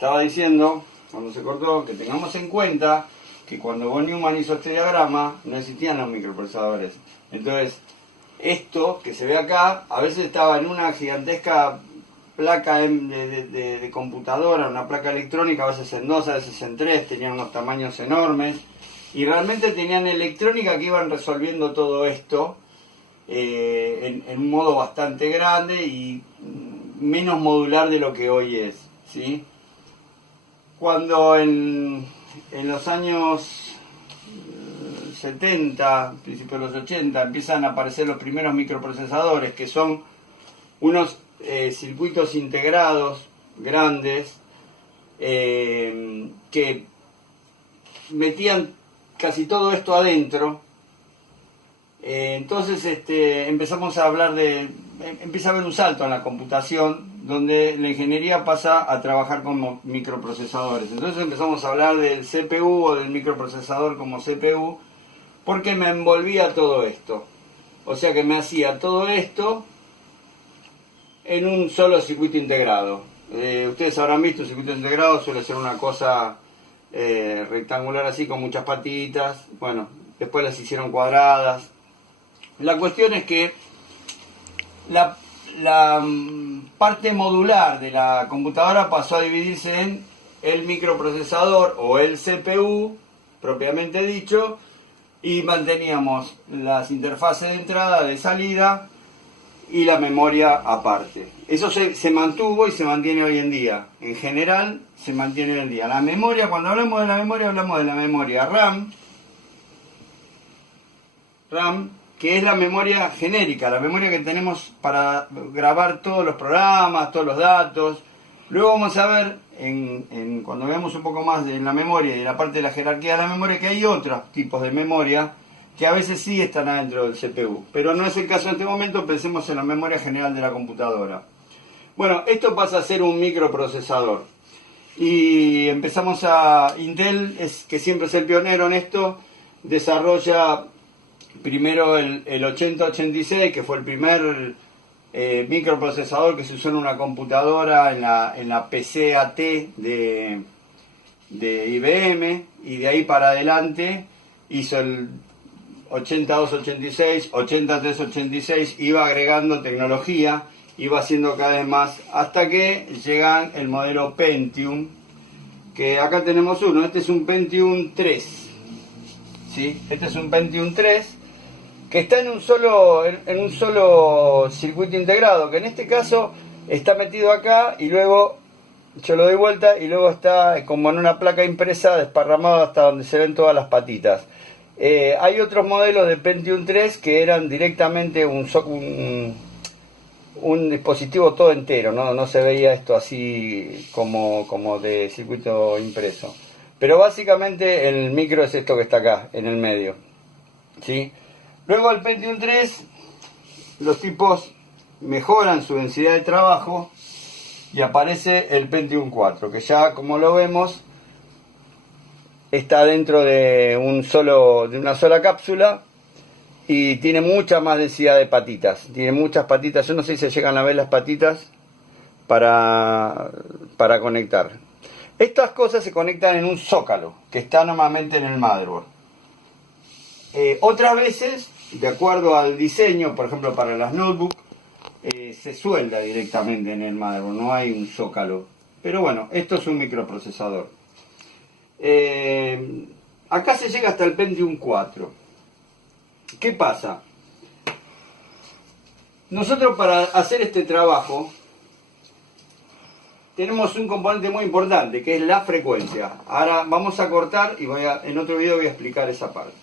estaba diciendo, cuando se cortó, que tengamos en cuenta que cuando von Neumann hizo este diagrama, no existían los microprocesadores. Entonces, esto que se ve acá, a veces estaba en una gigantesca placa de computadora, una placa electrónica, a veces en 2, a veces en 3, tenían unos tamaños enormes, y realmente tenían electrónica que iban resolviendo todo esto en un modo bastante grande y menos modular de lo que hoy es, ¿sí? Cuando en los años 70, principios de los 80, empiezan a aparecer los primeros microprocesadores, que son unos circuitos integrados grandes que metían casi todo esto adentro. Entonces empezamos a hablar empieza a haber un salto en la computación donde la ingeniería pasa a trabajar con microprocesadores. Entonces empezamos a hablar del CPU o del microprocesador como CPU, porque me envolvía todo esto. O sea que me hacía todo esto en un solo circuito integrado. Ustedes habrán visto, un circuito integrado suele ser una cosa rectangular así con muchas patitas. Bueno, después las hicieron cuadradas. La cuestión es que la parte modular de la computadora pasó a dividirse en el microprocesador o el CPU, propiamente dicho, y manteníamos las interfaces de entrada, de salida y la memoria aparte. Eso se mantuvo y se mantiene hoy en día. En general se mantiene hoy en día. La memoria, cuando hablamos de la memoria RAM, que es la memoria genérica, la memoria que tenemos para grabar todos los programas, todos los datos. Luego vamos a ver, cuando veamos un poco más de la memoria y la parte de la jerarquía de la memoria, que hay otros tipos de memoria que a veces sí están adentro del CPU. Pero no es el caso en este momento, pensemos en la memoria general de la computadora. Bueno, esto pasa a ser un microprocesador. Y Intel, que siempre es el pionero en esto, desarrolla primero el 8086, que fue el primer microprocesador que se usó en una computadora, en la PCAT de IBM, y de ahí para adelante hizo el 8286, 8386, iba agregando tecnología, iba haciendo cada vez más, hasta que llegan el modelo Pentium, que acá tenemos uno. Este es un Pentium 3, ¿sí? Este es un Pentium 3 que está en un solo circuito integrado, que en este caso está metido acá y luego yo lo doy vuelta y luego está como en una placa impresa desparramado hasta donde se ven todas las patitas. Hay otros modelos de Pentium 3 que eran directamente un dispositivo todo entero, no se veía esto así como de circuito impreso. Pero básicamente el micro es esto que está acá, en el medio, ¿sí? Luego el Pentium 3, los tipos mejoran su densidad de trabajo y aparece el Pentium 4, que ya, como lo vemos, está dentro de una sola cápsula y tiene mucha más densidad de patitas. Tiene muchas patitas, yo no sé si se llegan a ver las patitas para conectar. Estas cosas se conectan en un zócalo, que está normalmente en el motherboard. Otras veces, de acuerdo al diseño, por ejemplo para las notebooks, se suelda directamente en el motherboard, no hay un zócalo. Pero bueno, esto es un microprocesador. Acá se llega hasta el Pentium 4. ¿Qué pasa? Nosotros, para hacer este trabajo, tenemos un componente muy importante, que es la frecuencia. Ahora vamos a cortar y en otro video voy a explicar esa parte.